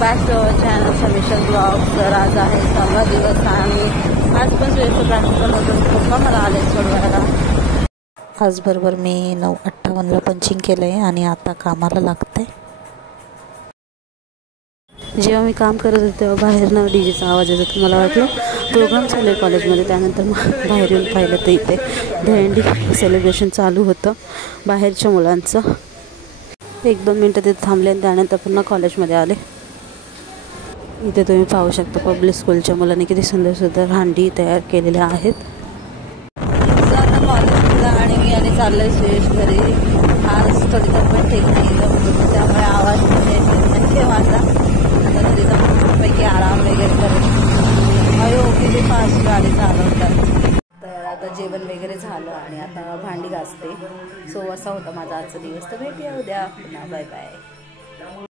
Back to our channel समीशन blog. तर आज आहे 6वा दिवस आणि आज पण सुरेश ट्रॅफिकमधून पप्पा मला आले सोडवायला. आज बरोबर मी 9:58ला पंचिंग केलं आहे आणि आता कामाला लागते. जेव्हा मी काम करत होते तेव्हा बाहेरनं डीजेचा आवाज येत होता. मला वाटलं प्रोग्राम चालू आहे कॉलेजमध्ये. त्यानंतर मग बाहेर येऊन पाहिलं तर इथे दहीहंडी सेलिब्रेशन चालू होतं बाहेरच्या मुलांचं. 1-2 मिनटं तिथे थांबले आणि त्यानंतर पुन्हा कॉलेजमध्ये आले. इथे तुम्ही पाहू शकता पब्लिक स्कूलच्या मुलांनी किती सुंदर सुंदर हांडी तयार केलेल्या आहेत. आता कॉलेजला आणि मी आणि चाललोय सुरेश घरी. आज थोडी तब्येत ठीक नाही त्यामुळे आवाज म्हणजे माझा आता घरी जाऊन पैकी आराम वगैरे करेल. अयो किती फास्ट गाडी चालवतात. तर आता जेवण वगैरे झालं आणि आता भांडी घासते. सो असा होता माझा आजचा दिवस. तर भेटूया उद्या पुन्हा. Bye bye.